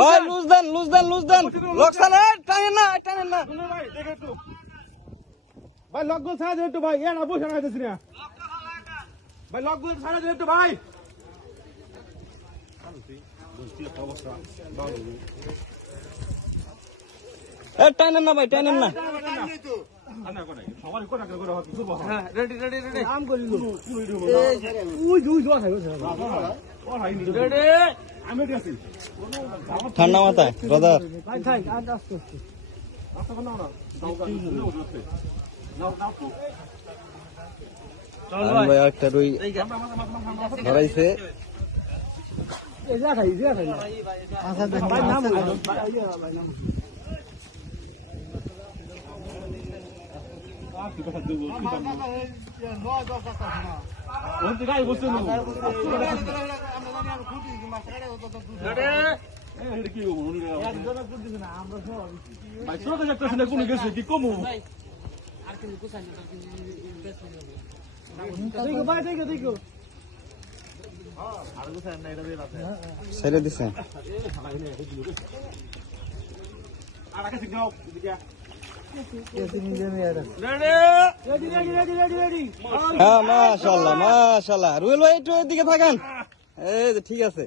ভাই লুজ দেন লোকসান টানেন না ভাই লকগুলো ছাড়া দেন একটু ভাই এ না বসে না দিছি না ভাই লকগুলো ছাড়া দেন একটু ভাই টানেন না ভাই টানেন না ঠান্ডা মাথায় ব্রাদার ভাই একটা রুই ধরাইছে ছেড়ে দিছে হ্যাঁ মাশাআল্লাহ রুয়েল ভাই একটু এদিকে থাকেন এই যে ঠিক আছে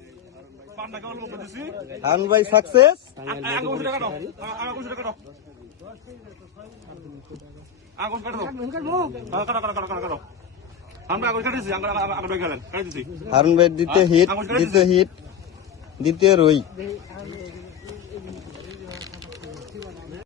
হারুন ভাই সাকসেস হারুন ভাই দ্বিতীয় হিট দ্বিতীয় রুই